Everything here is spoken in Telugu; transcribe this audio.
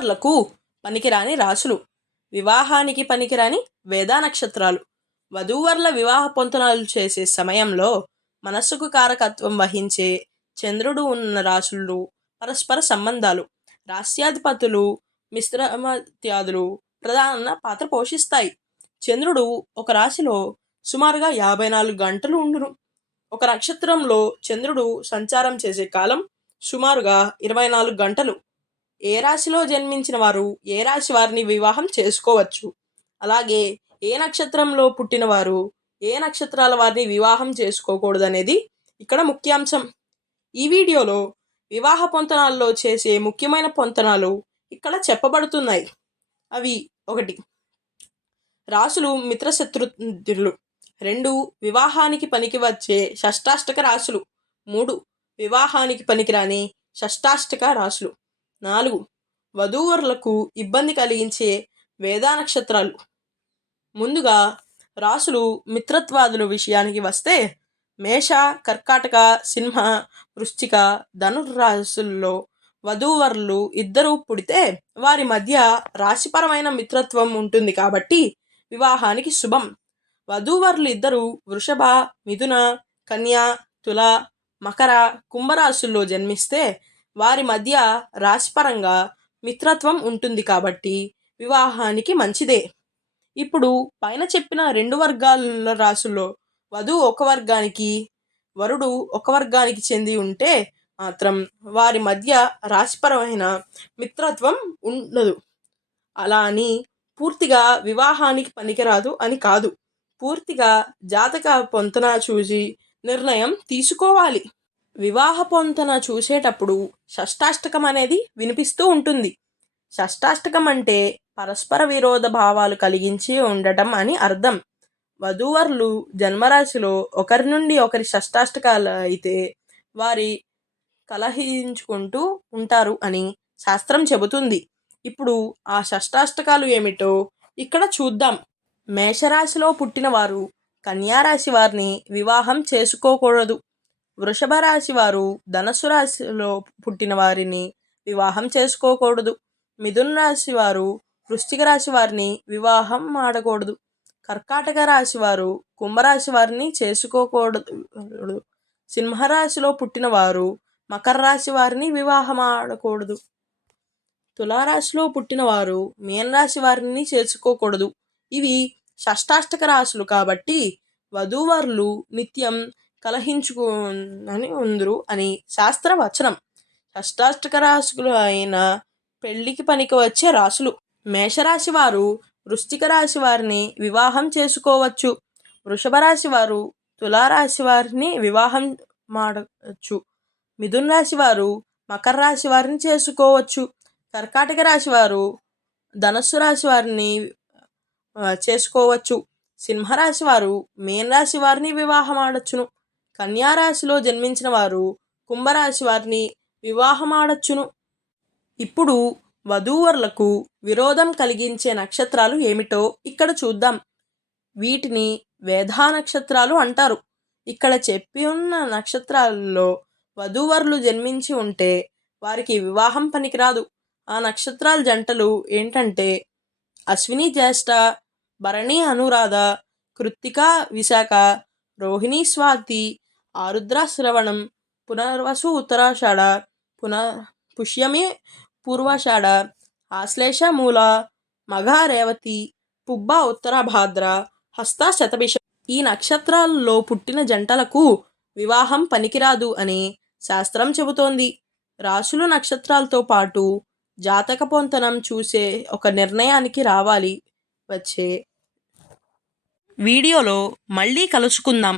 వధూవరులకు పనికిరాని రాసులు. వివాహానికి పనికిరాని వేదా నక్షత్రాలు. వధూవరుల వివాహ పొంతనాలు చేసే సమయంలో మనస్సుకు కారకత్వం వహించే చంద్రుడు ఉన్న రాసులు పరస్పర సంబంధాలు. రాస్యాధిపతులు మిశ్రమత్యాదులు ప్రధాన పాత్ర పోషిస్తాయి. చంద్రుడు ఒక రాశిలో సుమారుగా 54 గంటలు ఉండును. ఒక నక్షత్రంలో చంద్రుడు సంచారం చేసే కాలం సుమారుగా 24 గంటలు. ఏ రాశిలో జన్మించిన వారు ఏ రాశి వారిని వివాహం చేసుకోవచ్చు, అలాగే ఏ నక్షత్రంలో పుట్టిన వారు ఏ నక్షత్రాల వారిని వివాహం చేసుకోకూడదనేది ఇక్కడ ముఖ్యాంశం. ఈ వీడియోలో వివాహ పొంతనాల్లో చేసే ముఖ్యమైన పొంతనాలు ఇక్కడ చెప్పబడుతున్నాయి. అవి: 1. రాసులు మిత్రశత్రులు. 2. వివాహానికి పనికి వచ్చే షష్టాష్టక రాశులు. 3. వివాహానికి పనికిరాని షష్టాష్టక రాశులు. 4. వధూవరులకు ఇబ్బంది కలిగించే వేదా నక్షత్రాలు. ముందుగా రాసులు మిత్రత్వాదుల విషయానికి వస్తే మేష, కర్కాటక, సింహ, వృశ్చిక, ధనుర్రాశుల్లో వధూవరులు ఇద్దరు పుడితే వారి మధ్య రాశిపరమైన మిత్రత్వం ఉంటుంది కాబట్టి వివాహానికి శుభం. వధూవరులు ఇద్దరు వృషభ, మిథున, కన్య, తుల, మకర, కుంభరాశుల్లో జన్మిస్తే వారి మధ్య రాశిపరంగా మిత్రత్వం ఉంటుంది కాబట్టి వివాహానికి మంచిదే. ఇప్పుడు పైన చెప్పిన 2 వర్గాల రాశుల్లో వధువు ఒక వర్గానికి, వరుడు ఒక వర్గానికి చెంది ఉంటే మాత్రం వారి మధ్య రాశిపరమైన మిత్రత్వం ఉండదు. అలా అని పూర్తిగా వివాహానికి పనికిరాదు అని కాదు. పూర్తిగా జాతక పొంతన చూసి నిర్ణయం తీసుకోవాలి. వివాహ పొంతన చూసేటప్పుడు షష్టాష్టకం అనేది వినిపిస్తూ ఉంటుంది. షష్టాష్టకం అంటే పరస్పర విరోధ భావాలు కలిగించి ఉండటం అని అర్థం. వధూవరులు జన్మరాశిలో ఒకరి నుండి ఒకరి షష్టాష్టకాలు అయితే వారి కలహించుకుంటూ ఉంటారు అని శాస్త్రం చెబుతుంది. ఇప్పుడు ఆ షష్టాష్టకాలు ఏమిటో ఇక్కడ చూద్దాం. మేషరాశిలో పుట్టిన వారు కన్యారాశి వారిని వివాహం చేసుకోకూడదు. వృషభ రాశి వారు ధనుసు రాశిలో పుట్టిన వారిని వివాహం చేసుకోకూడదు. మిథున రాశి వారు వృశ్చిక రాశి వారిని వివాహం ఆడకూడదు. కర్కాటక రాశి వారు కుంభరాశి వారిని చేసుకోకూడదు. సింహరాశిలో పుట్టిన వారు మకర రాశి వారిని వివాహం ఆడకూడదు. తులారాశిలో పుట్టిన వారు మీనరాశి వారిని చేసుకోకూడదు. ఇవి షష్టాష్టక రాశులు కాబట్టి వధూవరులు నిత్యం కలహించుకుని ఉందరు అని శాస్త్ర వచనం. షష్టాష్టక రాశులు అయిన పెళ్లికి పనికి వచ్చే రాశులు: మేషరాశి వారు వృశ్చిక రాశి వారిని వివాహం చేసుకోవచ్చు. వృషభ రాశి వారు తులారాశి వారిని వివాహం ఆడవచ్చు. మిథున రాశి వారు మకర రాశి వారిని చేసుకోవచ్చు. కర్కాటక రాశి వారు ధనుస్సు రాశి వారిని చేసుకోవచ్చు. సింహరాశి వారు మీనరాశి వారిని వివాహం ఆడొచ్చును. కన్యారాశిలో జన్మించిన వారు కుంభరాశి వారిని వివాహం ఆడొచ్చును. ఇప్పుడు వధూవరులకు విరోధం కలిగించే నక్షత్రాలు ఏమిటో ఇక్కడ చూద్దాం. వీటిని వేదా నక్షత్రాలు అంటారు. ఇక్కడ చెప్పి ఉన్న నక్షత్రాలలో వధూవరులు జన్మించి ఉంటే వారికి వివాహం పనికిరాదు. ఆ నక్షత్రాల జంటలు ఏంటంటే అశ్విని జ్యేష్ఠ, భరణి అనురాధ, కృత్తిక విశాఖ, రోహిణి స్వాతి, ఆరుద్ర శ్రవణం, పునర్వసు ఉత్తరాషాఢ, పుష్యమి పూర్వాషాఢ, ఆశ్లేష మూల, మఘ రేవతి, పుబ్బ ఉత్తరభాద్ర, హస్త శతభిష. ఈ నక్షత్రాలలో పుట్టిన జంటలకు వివాహం పనికిరాదు అని శాస్త్రం చెబుతోంది. రాశులు నక్షత్రాలతో పాటు జాతక పొంతనం చూసే ఒక నిర్ణయానికి రావాలి. వచ్చే వీడియోలో మళ్ళీ కలుసుకుందాం.